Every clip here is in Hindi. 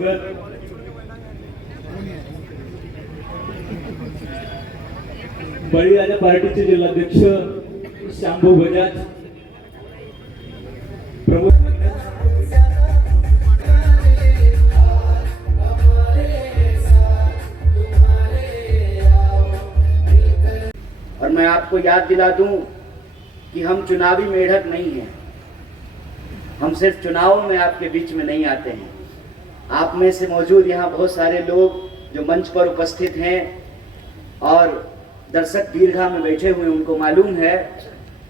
स्वागत। बळीराजा पार्टीचे जिल्हाध्यक्ष शांभू बजाज, प्रमुख और मैं आपको याद दिला दूं कि हम चुनावी मेढक नहीं हैं। हम सिर्फ चुनाव में आपके बीच में नहीं आते हैं। आप में से मौजूद यहाँ बहुत सारे लोग जो मंच पर उपस्थित हैं और दर्शक दीर्घा में बैठे हुए, उनको मालूम है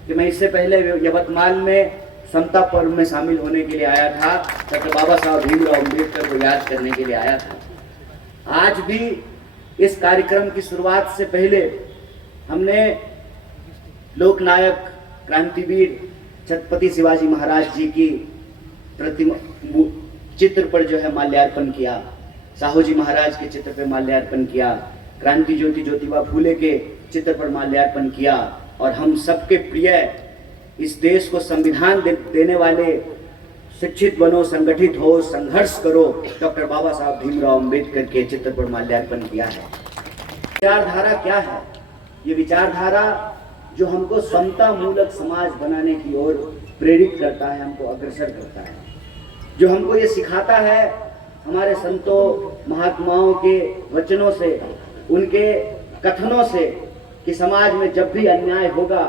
कि मैं इससे पहले यवतमाल में समता पर्व में शामिल होने के लिए आया था, डॉक्टर बाबा साहब भीमराव अम्बेडकर को याद करने के लिए आया था। आज भी इस कार्यक्रम की शुरुआत से पहले हमने लोकनायक क्रांतिवीर छत्रपति शिवाजी महाराज जी की प्रतिमा चित्र पर जो है माल्यार्पण किया, साहू जी महाराज के चित्र पर माल्यार्पण किया, क्रांति ज्योति ज्योतिबा फूले के चित्र पर माल्यार्पण किया और हम सबके प्रिय इस देश को संविधान देने वाले शिक्षित बनो, संगठित हो, संघर्ष करो, डॉक्टर बाबा साहब भीमराव अम्बेडकर के चित्र पर माल्यार्पण किया है। विचारधारा क्या है? ये विचारधारा जो हमको समता मूलक समाज बनाने की ओर प्रेरित करता है, हमको अग्रसर करता है, जो हमको ये सिखाता है हमारे संतों महात्माओं के वचनों से, उनके कथनों से कि समाज में जब भी अन्याय होगा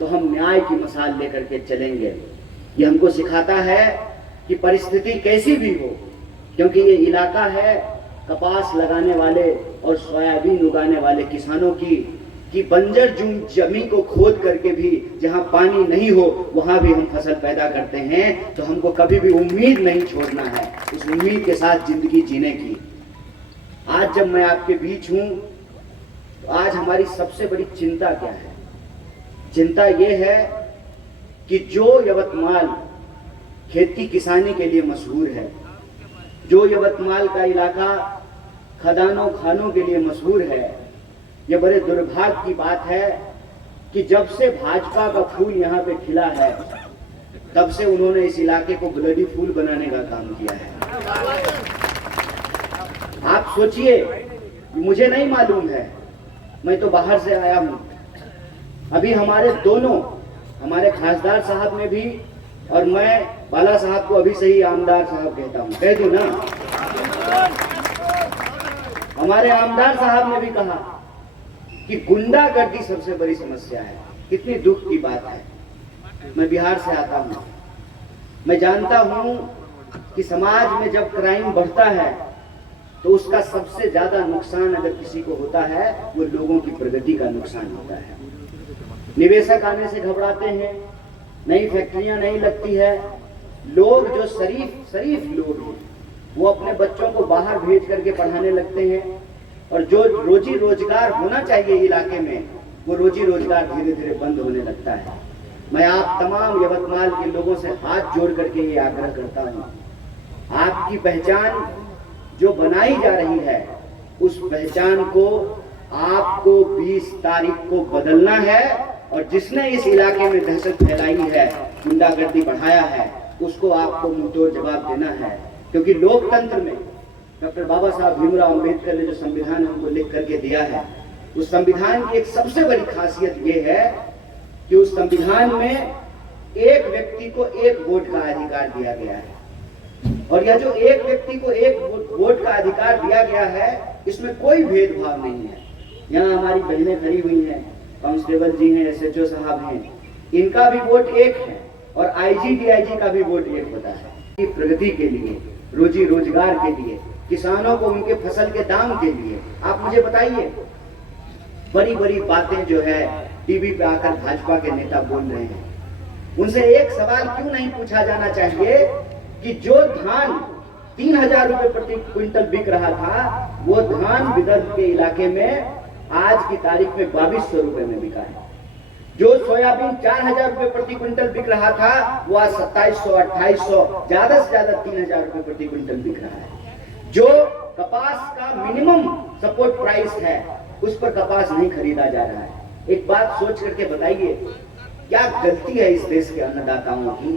तो हम न्याय की मसाल लेकर के चलेंगे। ये हमको सिखाता है कि परिस्थिति कैसी भी हो, क्योंकि ये इलाका है कपास लगाने वाले और सोयाबीन उगाने वाले किसानों की बंजर जमीन को खोद करके भी जहां पानी नहीं हो वहां भी हम फसल पैदा करते हैं। तो हमको कभी भी उम्मीद नहीं छोड़ना है, उस उम्मीद के साथ जिंदगी जीने की। आज जब मैं आपके बीच हूं तो आज हमारी सबसे बड़ी चिंता क्या है? चिंता ये है कि जो यवतमाल खेती किसानी के लिए मशहूर है, जो यवतमाल का इलाका खदानों खानों के लिए मशहूर है, यह बड़े दुर्भाग्य की बात है कि जब से भाजपा का फूल यहाँ पे खिला है तब से उन्होंने इस इलाके को ब्लडी फूल बनाने का काम किया है। आप सोचिए, मुझे नहीं मालूम है, मैं तो बाहर से आया हूँ। अभी हमारे दोनों, हमारे खासदार साहब ने भी और मैं बाला साहब को अभी से ही आमदार साहब कहता हूँ, कह दो ना। हमारे आमदार साहब ने भी कहा कि गुंडागर्दी सबसे बड़ी समस्या है। कितनी दुख की बात है। मैं बिहार से आता हूँ, मैं जानता हूँ कि समाज में जब क्राइम बढ़ता है तो उसका सबसे ज्यादा नुकसान अगर किसी को होता है वो लोगों की प्रगति का नुकसान होता है। निवेशक आने से घबराते हैं, नई फैक्ट्रियां नहीं लगती है, लोग जो शरीफ लोग हैं वो अपने बच्चों को बाहर भेज करके पढ़ाने लगते हैं और जो रोजी रोजगार होना चाहिए इलाके में वो रोजी रोजगार धीरे धीरे बंद होने लगता है। मैं आप तमाम यवतमाल के लोगों से हाथ जोड़ करके ये आग्रह करता हूँ, आपकी पहचान जो बनाई जा रही है उस पहचान को आपको 20 तारीख को बदलना है और जिसने इस इलाके में दहशत फैलाई है, गुंडागर्दी बढ़ाया है, उसको आपको मुंहतोड़ जवाब देना है। क्योंकि लोकतंत्र में डॉक्टर बाबा साहब भीमराव अम्बेडकर ने जो संविधान हमको लिख करके दिया है, उस संविधान की एक सबसे बड़ी खासियत ये है कि उस संविधान में एक व्यक्ति को एक वोट का अधिकार दिया गया है। और यह जो एक व्यक्ति को एक वोट का अधिकार दिया गया है, इसमें कोई भेदभाव नहीं है। यहाँ हमारी बहनें खड़ी हुई हैं, कांस्टेबल जी हैं, SHO साहब हैं, इनका भी वोट एक है और IG DIG का भी वोट एक होता है। प्रगति के लिए, रोजी रोजगार के लिए, किसानों को उनके फसल के दाम के लिए। आप मुझे बताइए, बड़ी बड़ी बातें जो है टीवी पे आकर भाजपा के नेता बोल रहे हैं, उनसे एक सवाल क्यों नहीं पूछा जाना चाहिए कि जो धान 3000 रुपए प्रति क्विंटल बिक रहा था वो धान विदर्भ के इलाके में आज की तारीख में 2200 रुपए में बिका है। जो सोयाबीन 4000 रुपए प्रति क्विंटल बिक रहा था वो आज 2700 2800 ज्यादा से ज्यादा 3000 रुपए प्रति क्विंटल बिक रहा है। जो कपास का मिनिमम सपोर्ट प्राइस है उस पर कपास नहीं खरीदा जा रहा है। एक बात सोच करके बताइए, क्या गलती है इस देश के अन्नदाताओं की?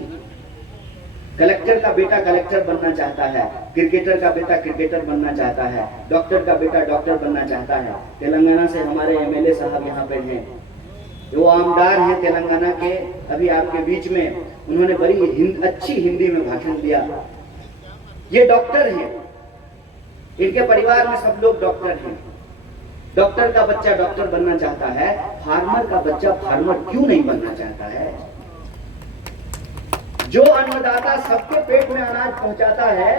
कलेक्टर का बेटा कलेक्टर बनना चाहता है, क्रिकेटर का बेटा क्रिकेटर बनना चाहता है, डॉक्टर का बेटा डॉक्टर बनना चाहता है। तेलंगाना से हमारे एमएलए साहब यहाँ पे हैं, वो आमदार हैं तेलंगाना के, अभी आपके बीच में उन्होंने बड़ी अच्छी हिंदी में भाषण दिया। ये डॉक्टर हैं, इनके परिवार में सब लोग डॉक्टर हैं। डॉक्टर का बच्चा डॉक्टर बनना चाहता है, फार्मर का बच्चा फार्मर क्यों नहीं बनना चाहता है? जो अन्नदाता सबके पेट में अनाज पहुंचाता है,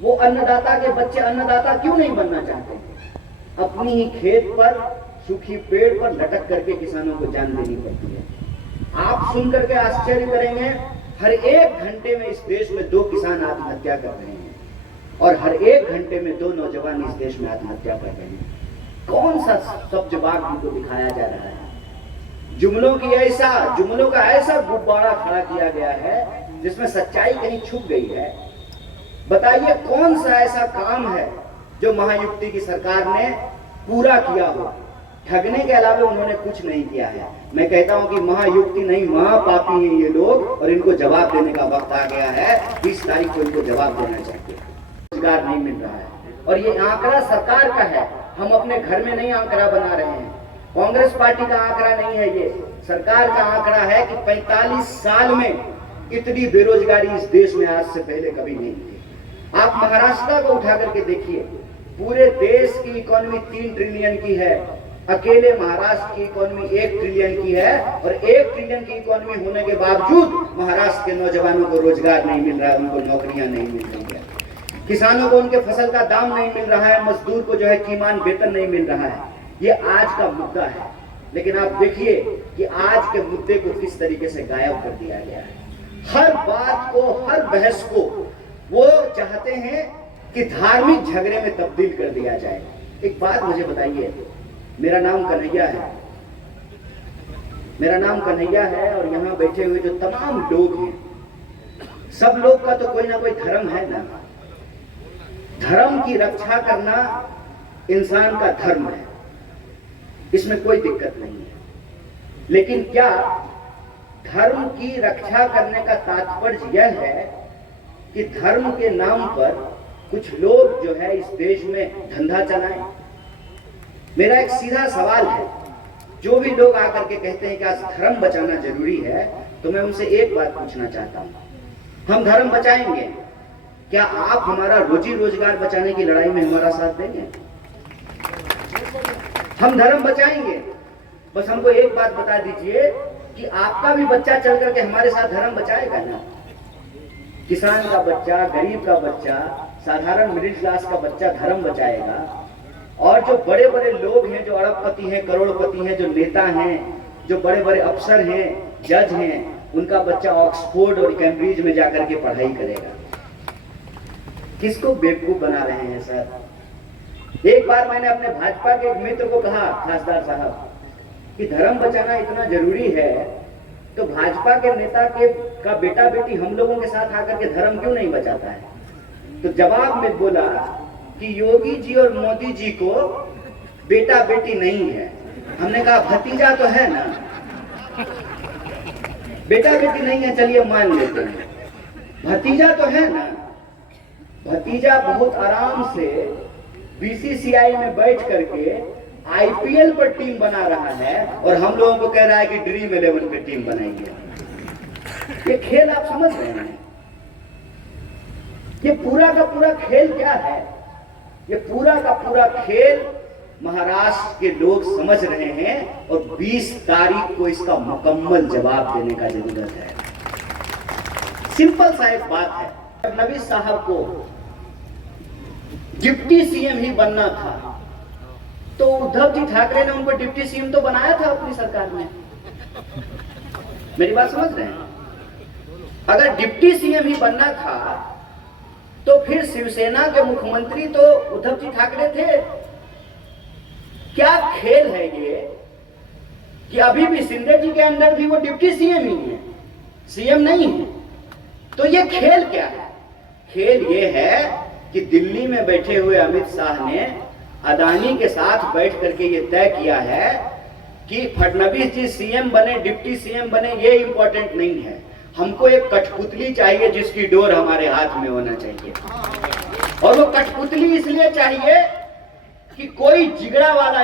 वो अन्नदाता के बच्चे अन्नदाता क्यों नहीं बनना चाहते? अपनी ही खेत पर सूखी पेड़ पर लटक करके किसानों को जान देनी पड़ती है। आप सुन करके आश्चर्य करेंगे, हर एक घंटे में इस देश में 2 किसान आत्महत्या कर रहे हैं और हर एक घंटे में 2 नौजवान इस देश में आत्महत्या कर रहे हैं। कौन सा सब जवाब उनको दिखाया जा रहा है? जुमलों का ऐसा गुब्बारा खड़ा किया गया है जिसमें सच्चाई कहीं छुप गई है। बताइए कौन सा ऐसा काम है जो महायुक्ति की सरकार ने पूरा किया हो? ठगने के अलावा उन्होंने कुछ नहीं किया है। मैं कहता हूं कि महायुक्ति नहीं, महापापी हैं ये लोग और इनको जवाब देने का वक्त आ गया है। 20 तारीख को इनको जवाब देना चाहिए। रोजगार नहीं मिल रहा है और ये आंकड़ा सरकार का है, हम अपने घर में नहीं आंकड़ा बना रहे हैं। कांग्रेस पार्टी का आंकड़ा नहीं है, ये सरकार का आंकड़ा है कि 45 साल में इतनी बेरोजगारी इस देश में आज से पहले कभी नहीं थी। आप महाराष्ट्र को उठा करके देखिए, पूरे देश की इकोनॉमी 3 ट्रिलियन की है, अकेले महाराष्ट्र की इकोनॉमी 1 ट्रिलियन की है और 1 ट्रिलियन की इकोनॉमी होने के बावजूद महाराष्ट्र के नौजवानों को रोजगार नहीं मिल रहा है, उनको नौकरियां नहीं मिल रही है, किसानों को उनके फसल का दाम नहीं मिल रहा है, मजदूर को जो है कीमान वेतन नहीं मिल रहा है। ये आज का मुद्दा है, लेकिन आप देखिए कि आज के मुद्दे को किस तरीके से गायब कर दिया गया है। हर बात को, हर बहस को वो चाहते हैं कि धार्मिक झगड़े में तब्दील कर दिया जाए। एक बात मुझे बताइए, मेरा नाम कन्हैया है, मेरा नाम कन्हैया है और यहाँ बैठे हुए जो तमाम लोग हैं, सब लोग का तो कोई ना कोई धर्म है ना। धर्म की रक्षा करना इंसान का धर्म है, इसमें कोई दिक्कत नहीं है। लेकिन क्या धर्म की रक्षा करने का तात्पर्य यह है कि धर्म के नाम पर कुछ लोग जो है इस देश में धंधा चलाएं? मेरा एक सीधा सवाल है, जो भी लोग आकर के कहते हैं कि आज धर्म बचाना जरूरी है, तो मैं उनसे एक बात पूछना चाहता हूं, हम धर्म बचाएंगे, क्या आप हमारा रोजी रोजगार बचाने की लड़ाई में हमारा साथ देंगे? हम धर्म बचाएंगे, बस हमको एक बात बता दीजिए कि आपका भी बच्चा चल करके हमारे साथ धर्म बचाएगा ना? किसान का बच्चा, गरीब का बच्चा, साधारण मिडिल क्लास का बच्चा धर्म बचाएगा और जो बड़े बड़े लोग हैं, जो अरबपति हैं, करोड़पति हैं, जो नेता हैं, जो बड़े बड़े अफसर हैं, जज हैं, उनका बच्चा ऑक्सफोर्ड और कैम्ब्रिज में जाकर के पढ़ाई करेगा। किसको बेवकूफ बना रहे हैं सर? एक बार मैंने अपने भाजपा के एक मित्र को कहा, खासदार साहब, कि धर्म बचाना इतना जरूरी है तो भाजपा के नेता का बेटा बेटी हम लोगों के साथ आकर के धर्म क्यों नहीं बचाता है? तो जवाब में बोला कि योगी जी और मोदी जी को बेटा बेटी नहीं है। हमने कहा भतीजा तो है ना, बेटा बेटी नहीं है, चलिए मान लेते हैं, भतीजा तो है ना। भतीजा बहुत आराम से बीसीसीआई में बैठ करके आईपीएल पर टीम बना रहा है और हम लोगों को कह रहा है कि ड्रीम 11 की टीम बनाएंगे। ये खेल आप समझ रहे हैं? ये पूरा का पूरा खेल क्या है? ये पूरा का पूरा खेल महाराष्ट्र के लोग समझ रहे हैं और 20 तारीख को इसका मुकम्मल जवाब देने का जरूरत है। सिंपल सा एक बात है, फडणवीस साहब को डिप्टी सीएम ही बनना था तो उद्धव जी ठाकरे ने उनको डिप्टी सीएम तो बनाया था अपनी सरकार में। मेरी बात समझ रहे हैं? अगर डिप्टी सीएम ही बनना था तो फिर शिवसेना के मुख्यमंत्री तो उद्धव जी ठाकरे थे। क्या खेल है ये कि अभी भी शिंदे जी के अंदर भी वो डिप्टी सीएम ही है, सीएम नहीं है। तो ये खेल क्या है? खेल ये है कि दिल्ली में बैठे हुए अमित शाह ने अदानी के साथ बैठ करके ये तय किया है कि फडणवीस जी सीएम बने, डिप्टी सीएम बने, ये इंपॉर्टेंट नहीं है। हमको एक कठपुतली चाहिए जिसकी डोर हमारे हाथ में होना चाहिए। और वो कठपुतली इसलिए चाहिए कि कोई जिगरा वाला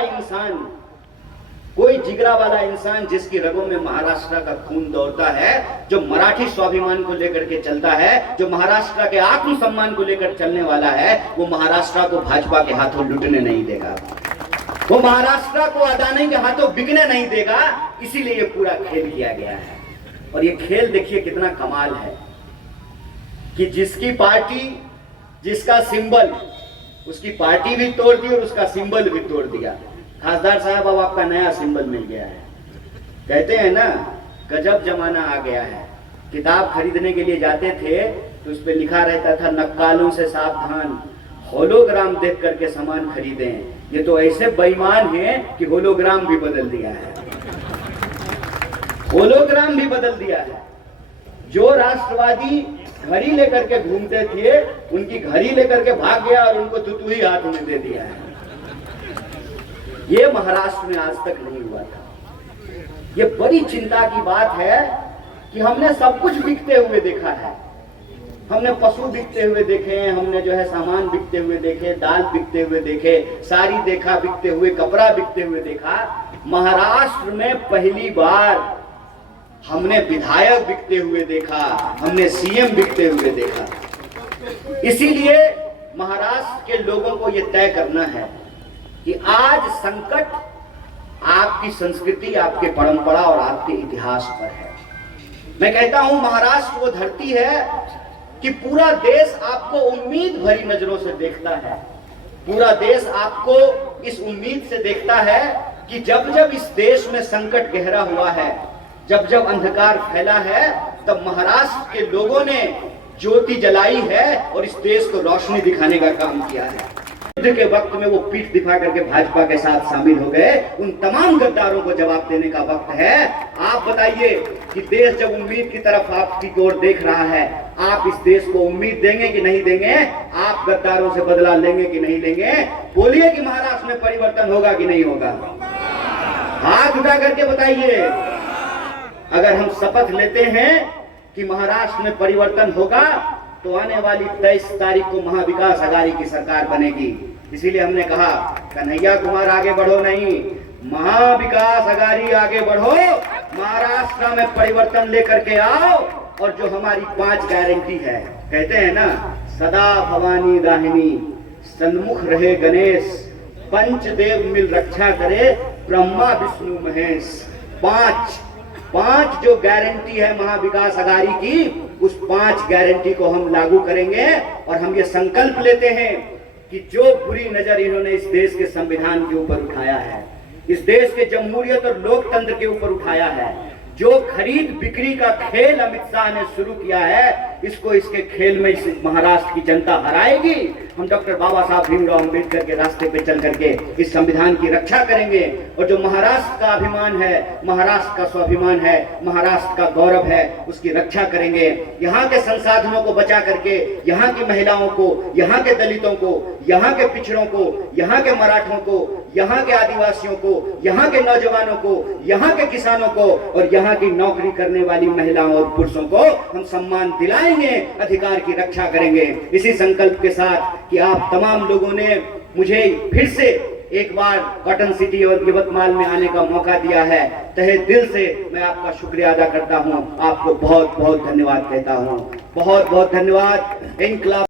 इंसान जिसकी रगों में महाराष्ट्र का खून दौड़ता है, जो मराठी स्वाभिमान को लेकर के चलता है, जो महाराष्ट्र के आत्मसम्मान को लेकर चलने वाला है, वो महाराष्ट्र को भाजपा के हाथों लुटने नहीं देगा, वो महाराष्ट्र को अदानी के हाथों बिकने नहीं देगा। इसीलिए ये पूरा खेल किया गया है। और ये खेल देखिए कितना कमाल है कि जिसकी पार्टी, जिसका सिंबल, उसकी पार्टी भी तोड़ दी और उसका सिंबल भी तोड़ दिया। खासदार साहब, अब आपका नया सिंबल मिल गया है। कहते हैं ना, गजब जमाना आ गया है। किताब खरीदने के लिए जाते थे तो उस पे लिखा रहता था, नक्कालों से सावधान, होलोग्राम देख करके सामान खरीदें। ये तो ऐसे बेईमान हैं कि होलोग्राम भी बदल दिया है, होलोग्राम भी बदल दिया है। जो राष्ट्रवादी घड़ी लेकर के घूमते थे, उनकी घड़ी लेकर के भाग गया और उनको तुतुही हाथ में दे दिया है। ये महाराष्ट्र में आज तक नहीं हुआ था। ये बड़ी चिंता की बात है कि हमने सब कुछ बिकते हुए देखा है। हमने पशु बिकते हुए देखे, हमने जो है सामान बिकते हुए देखे, दाल बिकते हुए देखे, साड़ी देखा बिकते हुए, कपड़ा बिकते हुए देखा। महाराष्ट्र में पहली बार हमने विधायक बिकते हुए देखा, हमने सीएम बिकते हुए देखा। इसीलिए महाराष्ट्र के लोगों को यह तय करना है कि आज संकट आपकी संस्कृति, आपके परंपरा और आपके इतिहास पर है। मैं कहता हूं, महाराष्ट्र वो धरती है कि पूरा देश आपको उम्मीद भरी नजरों से देखता है। पूरा देश आपको इस उम्मीद से देखता है कि जब जब इस देश में संकट गहरा हुआ है, जब जब अंधकार फैला है, तब महाराष्ट्र के लोगों ने ज्योति जलाई है और इस देश को रोशनी दिखाने का काम किया है। युद्ध के वक्त में वो पीठ दिखा करके भाजपा के साथ शामिल हो गए। उन तमाम गद्दारों को जवाब देने का वक्त है। आप बताइए कि देश जब उम्मीद की तरफ आपकी ओर देख रहा है, आप इस देश को उम्मीद देंगे कि नहीं देंगे? आप गद्दारों से बदला लेंगे कि नहीं लेंगे? बोलिए कि महाराष्ट्र में परिवर्तन होगा कि नहीं होगा? हाथ उठा करके बताइए। अगर हम शपथ लेते हैं कि महाराष्ट्र में परिवर्तन होगा, तो आने वाली 23 तारीख को महाविकास अघाड़ी की सरकार बनेगी। इसीलिए हमने कहा, कन्हैया कुमार आगे बढ़ो नहीं, महाविकास अघाड़ी आगे बढ़ो, महाराष्ट्र में परिवर्तन लेकर के आओ। और जो हमारी 5 गारंटी है, कहते हैं ना, सदा भवानी दाहिनी, सन्मुख रहे गणेश, पंचदेव मिल रक्षा करे, ब्रह्मा विष्णु महेश। 5 जो गारंटी है महाविकास अघाड़ी की, उस 5 गारंटी को हम लागू करेंगे। और हम ये संकल्प लेते हैं कि जो बुरी नजर इन्होंने इस देश के संविधान के ऊपर उठाया है, इस देश के जमहूरियत और लोकतंत्र के ऊपर उठाया है, जो खरीद बिक्री का खेल अमित शाह ने शुरू किया है, इसको, इसके खेल में इस महाराष्ट्र की जनता हराएगी। हम डॉक्टर बाबा साहब भीमराव अंबेडकर के रास्ते पे चल करके इस संविधान की रक्षा करेंगे। और जो महाराष्ट्र का अभिमान है, महाराष्ट्र का स्वाभिमान है, महाराष्ट्र का गौरव है, उसकी रक्षा करेंगे। यहाँ के संसाधनों को बचा करके यहाँ की महिलाओं को, यहाँ के दलितों को, यहाँ के पिछड़ों को, यहाँ के मराठों को, यहाँ के आदिवासियों को, यहाँ के नौजवानों को, यहाँ के किसानों को और यहाँ की नौकरी करने वाली महिलाओं और पुरुषों को हम सम्मान दिलाएंगे, अधिकार की रक्षा करेंगे। इसी संकल्प के साथ कि आप तमाम लोगों ने मुझे फिर से एक बार कॉटन सिटी और यवतमाल में आने का मौका दिया है, तहे दिल से मैं आपका शुक्रिया अदा करता हूं। आपको बहुत बहुत धन्यवाद कहता हूं। बहुत बहुत धन्यवाद। इंकलाब।